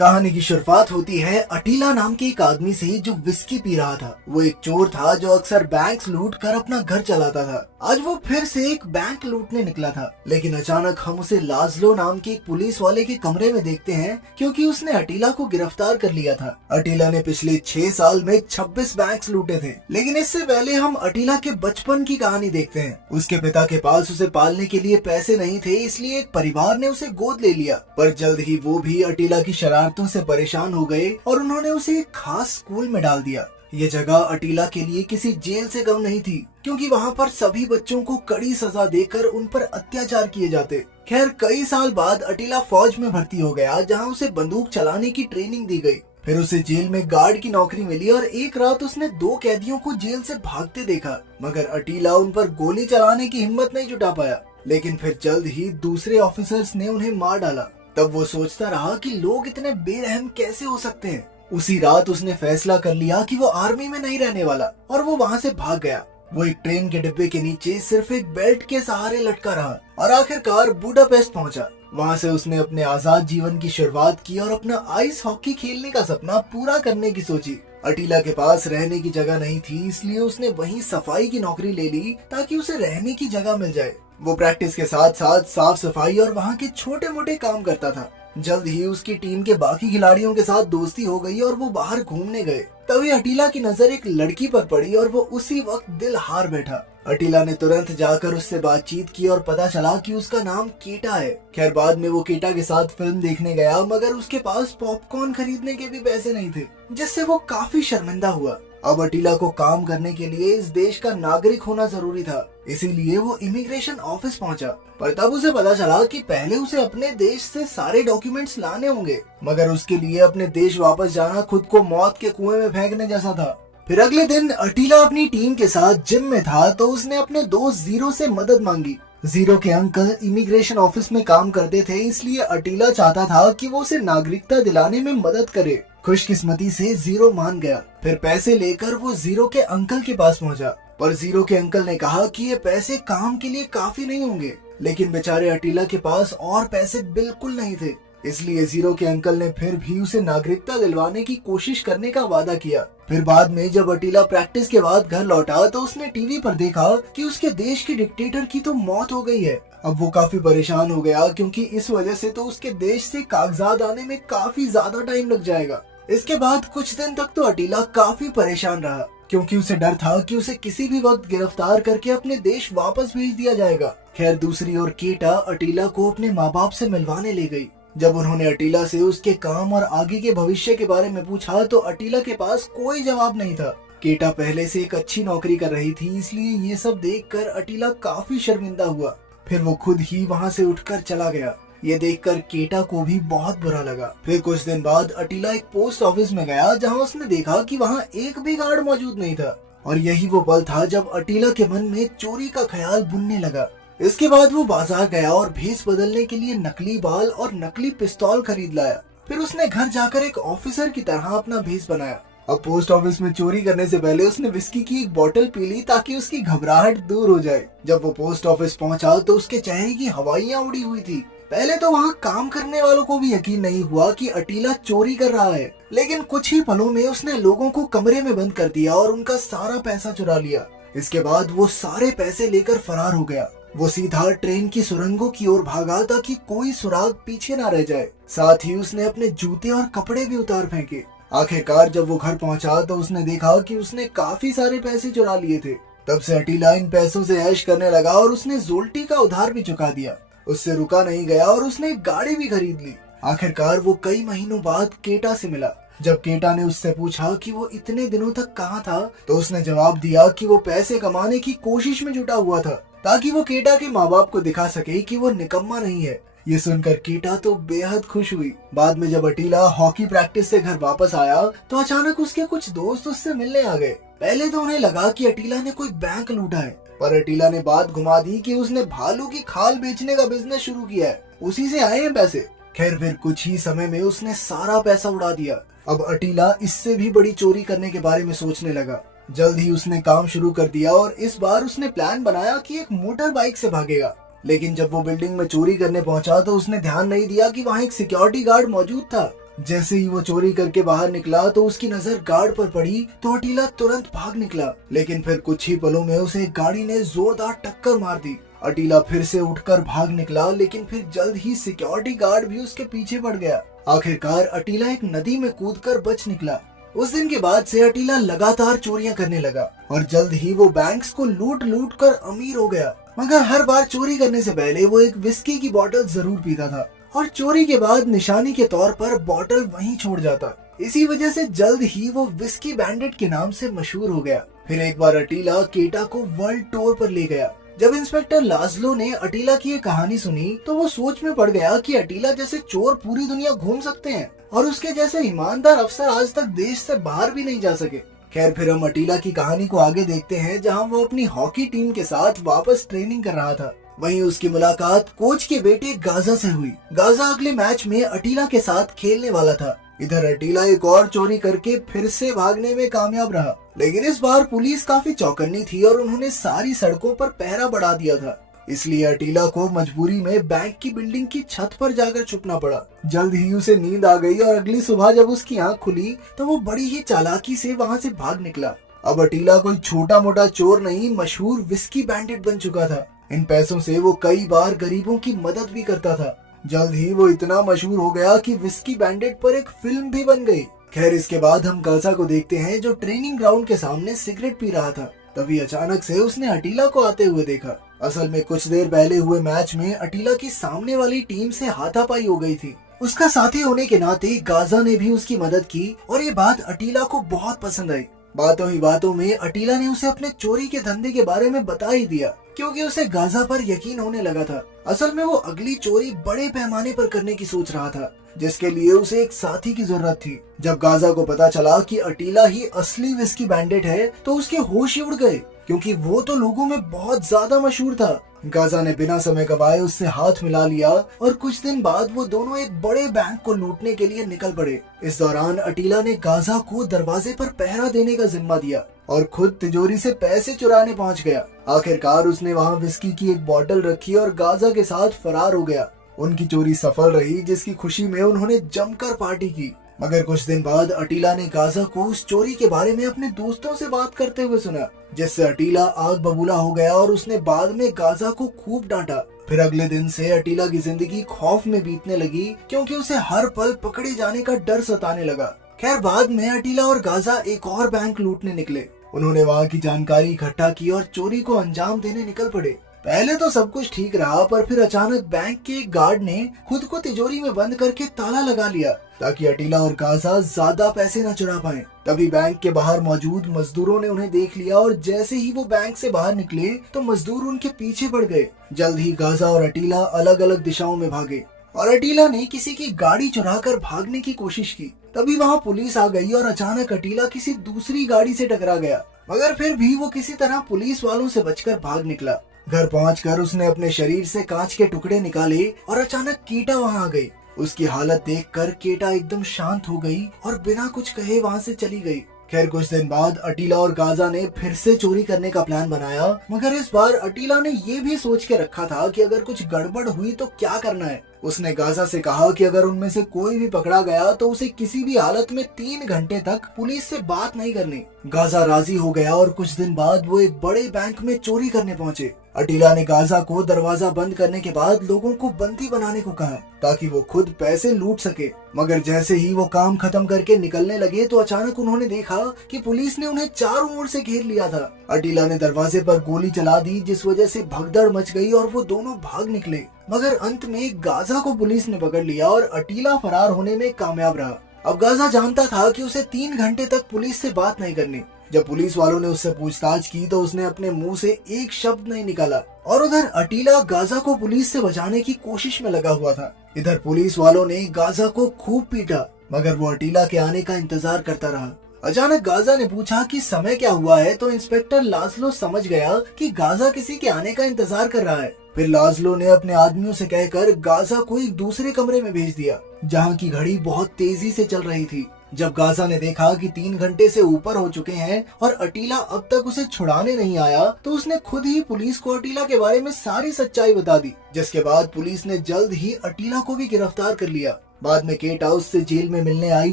कहानी की शुरुआत होती है अटीला नाम के एक आदमी से जो विस्की पी रहा था। वो एक चोर था जो अक्सर बैंक लूट कर अपना घर चलाता था। आज वो फिर से एक बैंक लूटने निकला था, लेकिन अचानक हम उसे लाजलो नाम के एक पुलिस वाले के कमरे में देखते हैं, क्योंकि उसने अटीला को गिरफ्तार कर लिया था। अटीला ने पिछले 6 साल में 26 बैंक लूटे थे। लेकिन इससे पहले हम अटीला के बचपन की कहानी देखते हैं। उसके पिता के पास उसे पालने के लिए पैसे नहीं थे, इसलिए एक परिवार ने उसे गोद ले लिया। पर जल्द ही वो भी अटीला की शरारतों से परेशान हो गए और उन्होंने उसे एक खास स्कूल में डाल दिया। ये जगह अटीला के लिए किसी जेल से कम नहीं थी, क्योंकि वहाँ पर सभी बच्चों को कड़ी सजा देकर उन पर अत्याचार किए जाते। खैर, कई साल बाद अटीला फौज में भर्ती हो गया, जहाँ उसे बंदूक चलाने की ट्रेनिंग दी गई। फिर उसे जेल में गार्ड की नौकरी मिली और एक रात उसने 2 कैदियों को जेल से भागते देखा, मगर अटीला उन पर गोली चलाने की हिम्मत नहीं जुटा पाया। लेकिन फिर जल्द ही दूसरे ऑफिसर्स ने उन्हें मार डाला। तब वो सोचता रहा कि लोग इतने बेरहम कैसे हो सकते हैं। उसी रात उसने फैसला कर लिया कि वो आर्मी में नहीं रहने वाला और वो वहाँ से भाग गया। वो एक ट्रेन के डिब्बे के नीचे सिर्फ एक बेल्ट के सहारे लटका रहा और आखिरकार बुडापेस्ट पहुंचा। वहाँ से उसने अपने आजाद जीवन की शुरुआत की और अपना आइस हॉकी खेलने का सपना पूरा करने की सोची। अटीला के पास रहने की जगह नहीं थी, इसलिए उसने वहीं सफाई की नौकरी ले ली ताकि उसे रहने की जगह मिल जाए। वो प्रैक्टिस के साथ साथ साफ सफाई और वहाँ के छोटे मोटे काम करता था। जल्द ही उसकी टीम के बाकी खिलाड़ियों के साथ दोस्ती हो गई और वो बाहर घूमने गए। तभी अटीला की नजर एक लड़की पर पड़ी और वो उसी वक्त दिल हार बैठा। अटीला ने तुरंत जाकर उससे बातचीत की और पता चला कि उसका नाम केटा है। खैर, बाद में वो केटा के साथ फिल्म देखने गया, मगर उसके पास पॉपकॉर्न खरीदने के भी पैसे नहीं थे, जिससे वो काफी शर्मिंदा हुआ। अब अटीला को काम करने के लिए इस देश का नागरिक होना जरूरी था, इसीलिए वो इमिग्रेशन ऑफिस पहुंचा। पर तब उसे पता चला कि पहले उसे अपने देश से सारे डॉक्यूमेंट्स लाने होंगे, मगर उसके लिए अपने देश वापस जाना खुद को मौत के कुएं में फेंकने जैसा था। फिर अगले दिन अटीला अपनी टीम के साथ जिम में था, तो उसने अपने दोस्त जीरो से मदद मांगी। जीरो के अंकल इमिग्रेशन ऑफिस में काम करते थे, इसलिए अटीला चाहता था कि वो उसे नागरिकता दिलाने में मदद करे। खुशकिस्मती से जीरो मान गया। फिर पैसे लेकर वो जीरो के अंकल के पास पहुंचा, पर जीरो के अंकल ने कहा कि ये पैसे काम के लिए काफी नहीं होंगे। लेकिन बेचारे अटीला के पास और पैसे बिल्कुल नहीं थे, इसलिए जीरो के अंकल ने फिर भी उसे नागरिकता दिलवाने की कोशिश करने का वादा किया। फिर बाद में जब अटीला प्रैक्टिस के बाद घर लौटा, तो उसने टीवी पर देखा कि उसके देश के डिक्टेटर की तो मौत हो गई है। अब वो काफी परेशान हो गया, क्योंकि इस वजह से तो उसके देश से कागजात आने में काफी ज्यादा टाइम लग जाएगा। इसके बाद कुछ दिन तक तो अटीला काफी परेशान रहा, क्योंकि उसे डर था कि उसे किसी भी वक्त गिरफ्तार करके अपने देश वापस भेज दिया जाएगा। खैर, दूसरी ओर केटा अटीला को अपने माँ बाप से मिलवाने ले गई। जब उन्होंने अटीला से उसके काम और आगे के भविष्य के बारे में पूछा, तो अटीला के पास कोई जवाब नहीं था। केटा पहले से एक अच्छी नौकरी कर रही थी, इसलिए ये सब देखकर अटीला काफी शर्मिंदा हुआ। फिर वो खुद ही वहाँ से उठकर चला गया। ये देखकर केटा को भी बहुत बुरा लगा। फिर कुछ दिन बाद अटीला एक पोस्ट ऑफिस में गया, जहाँ उसने देखा कि वहाँ एक भी गार्ड मौजूद नहीं था। और यही वो पल था जब अटीला के मन में चोरी का ख्याल बुनने लगा। इसके बाद वो बाजार गया और भेस बदलने के लिए नकली बाल और नकली पिस्तौल खरीद लाया। फिर उसने घर जाकर एक ऑफिसर की तरह अपना भेस बनाया। अब पोस्ट ऑफिस में चोरी करने से पहले उसने विस्की की एक बोतल पी ली, ताकि उसकी घबराहट दूर हो जाए। जब वो पोस्ट ऑफिस पहुंचा, तो उसके चेहरे की हवाइयां उड़ी हुई थी। पहले तो वहाँ काम करने वालों को भी यकीन नहीं हुआ कि अटीला चोरी कर रहा है, लेकिन कुछ ही पलों में उसने लोगों को कमरे में बंद कर दिया और उनका सारा पैसा चुरा लिया। इसके बाद वो सारे पैसे लेकर फरार हो गया। वो सीधा ट्रेन की सुरंगों की ओर भागा, ताकि कोई सुराग पीछे ना रह जाए। साथ ही उसने अपने जूते और कपड़े भी उतार फेंके। आखिरकार जब वो घर पहुंचा, तो उसने देखा कि उसने काफी सारे पैसे चुरा लिए थे। तब से अटीला इन पैसों से ऐश करने लगा और उसने जोल्टी का उधार भी चुका दिया। उससे रुका नहीं गया और उसने एक गाड़ी भी खरीद ली। आखिरकार वो कई महीनों बाद केटा से मिला। जब केटा ने उससे पूछा कि वो इतने दिनों तक कहाँ था, तो उसने जवाब दिया कि वो पैसे कमाने की कोशिश में जुटा हुआ था, ताकि वो केटा के माँ बाप को दिखा सके कि वो निकम्मा नहीं है। ये सुनकर केटा तो बेहद खुश हुई। बाद में जब अटीला हॉकी प्रैक्टिस से घर वापस आया, तो अचानक उसके कुछ दोस्त उससे मिलने आ गए। पहले तो उन्हें लगा कि अटीला ने कोई बैंक लूटा है, पर अटीला ने बात घुमा दी कि उसने भालू की खाल बेचने का बिजनेस शुरू किया है, उसी से आए हैं पैसे। खैर, फिर कुछ ही समय में उसने सारा पैसा उड़ा दिया। अब अटीला इससे भी बड़ी चोरी करने के बारे में सोचने लगा। जल्द ही उसने काम शुरू कर दिया और इस बार उसने प्लान बनाया कि एक मोटर बाइक से भागेगा। लेकिन जब वो बिल्डिंग में चोरी करने पहुंचा, तो उसने ध्यान नहीं दिया कि वहाँ एक सिक्योरिटी गार्ड मौजूद था। जैसे ही वो चोरी करके बाहर निकला तो उसकी नजर गार्ड पर पड़ी तो अटीला तुरंत भाग निकला, लेकिन फिर कुछ ही पलों में उसे एक गाड़ी ने जोरदार टक्कर मार दी। अटीला फिर से उठकर भाग निकला, लेकिन फिर जल्द ही सिक्योरिटी गार्ड भी उसके पीछे पड़ गया। आखिरकार अटीला एक नदी में कूदकर बच निकला। उस दिन के बाद से अटीला लगातार चोरियां करने लगा और जल्द ही वो बैंक्स को लूट लूट कर अमीर हो गया। मगर हर बार चोरी करने से पहले वो एक विस्की की बोतल जरूर पीता था और चोरी के बाद निशानी के तौर पर बोतल वहीं छोड़ जाता। इसी वजह से जल्द ही वो विस्की बैंडिट के नाम से मशहूर हो गया। फिर एक बार अटीला केटा को वर्ल्ड टूर पर ले गया। जब इंस्पेक्टर लाजलो ने अटीला की ये कहानी सुनी तो वो सोच में पड़ गया कि अटीला जैसे चोर पूरी दुनिया घूम सकते हैं और उसके जैसे ईमानदार अफसर आज तक देश से बाहर भी नहीं जा सके। खैर, फिर हम अटीला की कहानी को आगे देखते हैं, जहां वो अपनी हॉकी टीम के साथ वापस ट्रेनिंग कर रहा था। वहीं उसकी मुलाकात कोच के बेटे गाजा से हुई। गाजा अगले मैच में अटीला के साथ खेलने वाला था। इधर अटीला एक और चोरी करके फिर से भागने में कामयाब रहा, लेकिन इस बार पुलिस काफी चौकन्नी थी और उन्होंने सारी सड़कों पर पहरा बढ़ा दिया था। इसलिए अटीला को मजबूरी में बैंक की बिल्डिंग की छत पर जाकर छुपना पड़ा। जल्द ही उसे नींद आ गई और अगली सुबह जब उसकी आंख खुली तो वो बड़ी ही चालाकी से वहां से भाग निकला। अब अटीला कोई छोटा मोटा चोर नहीं, मशहूर विस्की बैंडिट बन चुका था। इन पैसों से वो कई बार गरीबों की मदद भी करता था। जल्द ही वो इतना मशहूर हो गया कि विस्की बैंडिट पर एक फिल्म भी बन गई। खैर, इसके बाद हम गाजा को देखते हैं जो ट्रेनिंग ग्राउंड के सामने सिगरेट पी रहा था। तभी अचानक से उसने अटीला को आते हुए देखा। असल में कुछ देर पहले हुए मैच में अटीला की सामने वाली टीम से हाथापाई हो गई थी। उसका साथी होने के नाते गाजा ने भी उसकी मदद की और ये बात अटीला को बहुत पसंद आई। बातों ही बातों में अटीला ने उसे अपने चोरी के धंधे के बारे में बता ही दिया, क्योंकि उसे गाजा पर यकीन होने लगा था। असल में वो अगली चोरी बड़े पैमाने पर करने की सोच रहा था, जिसके लिए उसे एक साथी की जरूरत थी। जब गाजा को पता चला कि अटीला ही असली विस्की बैंडिट है तो उसके होश ही उड़ गए, क्योंकि वो तो लोगों में बहुत ज्यादा मशहूर था। गाजा ने बिना समय गवाए उससे हाथ मिला लिया और कुछ दिन बाद वो दोनों एक बड़े बैंक को लूटने के लिए निकल पड़े। इस दौरान अटीला ने गाजा को दरवाजे पर पहरा देने का जिम्मा दिया और खुद तिजोरी से पैसे चुराने पहुंच गया। आखिरकार उसने वहां विस्की की एक बोतल रखी और गाजा के साथ फरार हो गया। उनकी चोरी सफल रही, जिसकी खुशी में उन्होंने जमकर पार्टी की। मगर कुछ दिन बाद अटीला ने गाजा को उस चोरी के बारे में अपने दोस्तों से बात करते हुए सुना, जिससे अटीला आग बबूला हो गया और उसने बाद में गाजा को खूब डांटा। फिर अगले दिन से अटीला की जिंदगी खौफ में बीतने लगी, क्योंकि उसे हर पल पकड़े जाने का डर सताने लगा। खैर, बाद में अटीला और गाजा एक और बैंक लूटने निकले। उन्होंने वहाँ की जानकारी इकट्ठा की और चोरी को अंजाम देने निकल पड़े। पहले तो सब कुछ ठीक रहा, पर फिर अचानक बैंक के एक गार्ड ने खुद को तिजोरी में बंद करके ताला लगा लिया, ताकि अटीला और गाजा ज्यादा पैसे न चुरा पाएं। तभी बैंक के बाहर मौजूद मजदूरों ने उन्हें देख लिया और जैसे ही वो बैंक से बाहर निकले तो मजदूर उनके पीछे पड़ गए। जल्द ही गाजा और अटीला अलग अलग दिशाओं में भागे और अटीला ने किसी की गाड़ी चुराकर भागने की कोशिश की। तभी वहाँ पुलिस आ गई और अचानक अटीला किसी दूसरी गाड़ी से टकरा गया, मगर फिर भी वो किसी तरह पुलिस वालों से बचकर भाग निकला। घर पहुंचकर उसने अपने शरीर से कांच के टुकड़े निकाले और अचानक केटा वहां आ गई। उसकी हालत देखकर केटा एकदम शांत हो गई और बिना कुछ कहे वहां से चली गई। खैर, कुछ दिन बाद अटीला और गाजा ने फिर से चोरी करने का प्लान बनाया, मगर इस बार अटीला ने ये भी सोच के रखा था कि अगर कुछ गड़बड़ हुई तो क्या करना है। उसने गाजा से कहा कि अगर उनमें से कोई भी पकड़ा गया तो उसे किसी भी हालत में 3 घंटे तक पुलिस से बात नहीं करनी। गाजा राजी हो गया और कुछ दिन बाद वो एक बड़े बैंक में चोरी करने पहुंचे। अटीला ने गाजा को दरवाजा बंद करने के बाद लोगों को बंदी बनाने को कहा, ताकि वो खुद पैसे लूट सके। मगर जैसे ही वो काम खत्म करके निकलने लगे तो अचानक उन्होंने देखा कि पुलिस ने उन्हें चारों ओर से घेर लिया था। अटीला ने दरवाजे पर गोली चला दी, जिस वजह से भगदड़ मच गई और वो दोनों भाग निकले। मगर अंत में गाजा को पुलिस ने पकड़ लिया और अटीला फरार होने में कामयाब रहा। अब गाजा जानता था कि उसे 3 घंटे तक पुलिस से बात नहीं करनी। जब पुलिस वालों ने उससे पूछताछ की तो उसने अपने मुंह से एक शब्द नहीं निकाला। और उधर अटीला गाजा को पुलिस से बचाने की कोशिश में लगा हुआ था। इधर पुलिस वालों ने गाजा को खूब पीटा, मगर वो अटीला के आने का इंतजार करता रहा। अचानक गाजा ने पूछा कि समय क्या हुआ है, तो इंस्पेक्टर लाजलो समझ गया कि गाजा किसी के आने का इंतजार कर रहा है। फिर लाजलो ने अपने आदमियों से कहकर गाजा को एक दूसरे कमरे में भेज दिया, जहाँ की घड़ी बहुत तेजी से चल रही थी। जब गाजा ने देखा कि 3 घंटे से ऊपर हो चुके हैं और अटीला अब तक उसे छुड़ाने नहीं आया, तो उसने खुद ही पुलिस को अटीला के बारे में सारी सच्चाई बता दी, जिसके बाद पुलिस ने जल्द ही अटीला को भी गिरफ्तार कर लिया। बाद में केट हाउस से जेल में मिलने आई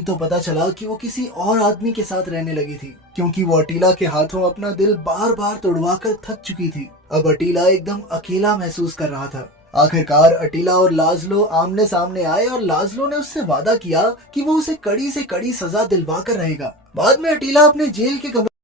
तो पता चला कि वो किसी और आदमी के साथ रहने लगी थी, क्योंकि वो अटीला के हाथों अपना दिल बार बार तोड़वा कर थक चुकी थी। अब अटीला एकदम अकेला महसूस कर रहा था। आखिरकार अटीला और लाजलो आमने सामने आए और लाजलो ने उससे वादा किया कि वो उसे कड़ी से कड़ी सजा दिलवा कर रहेगा। बाद में अटीला अपने जेल के कमरे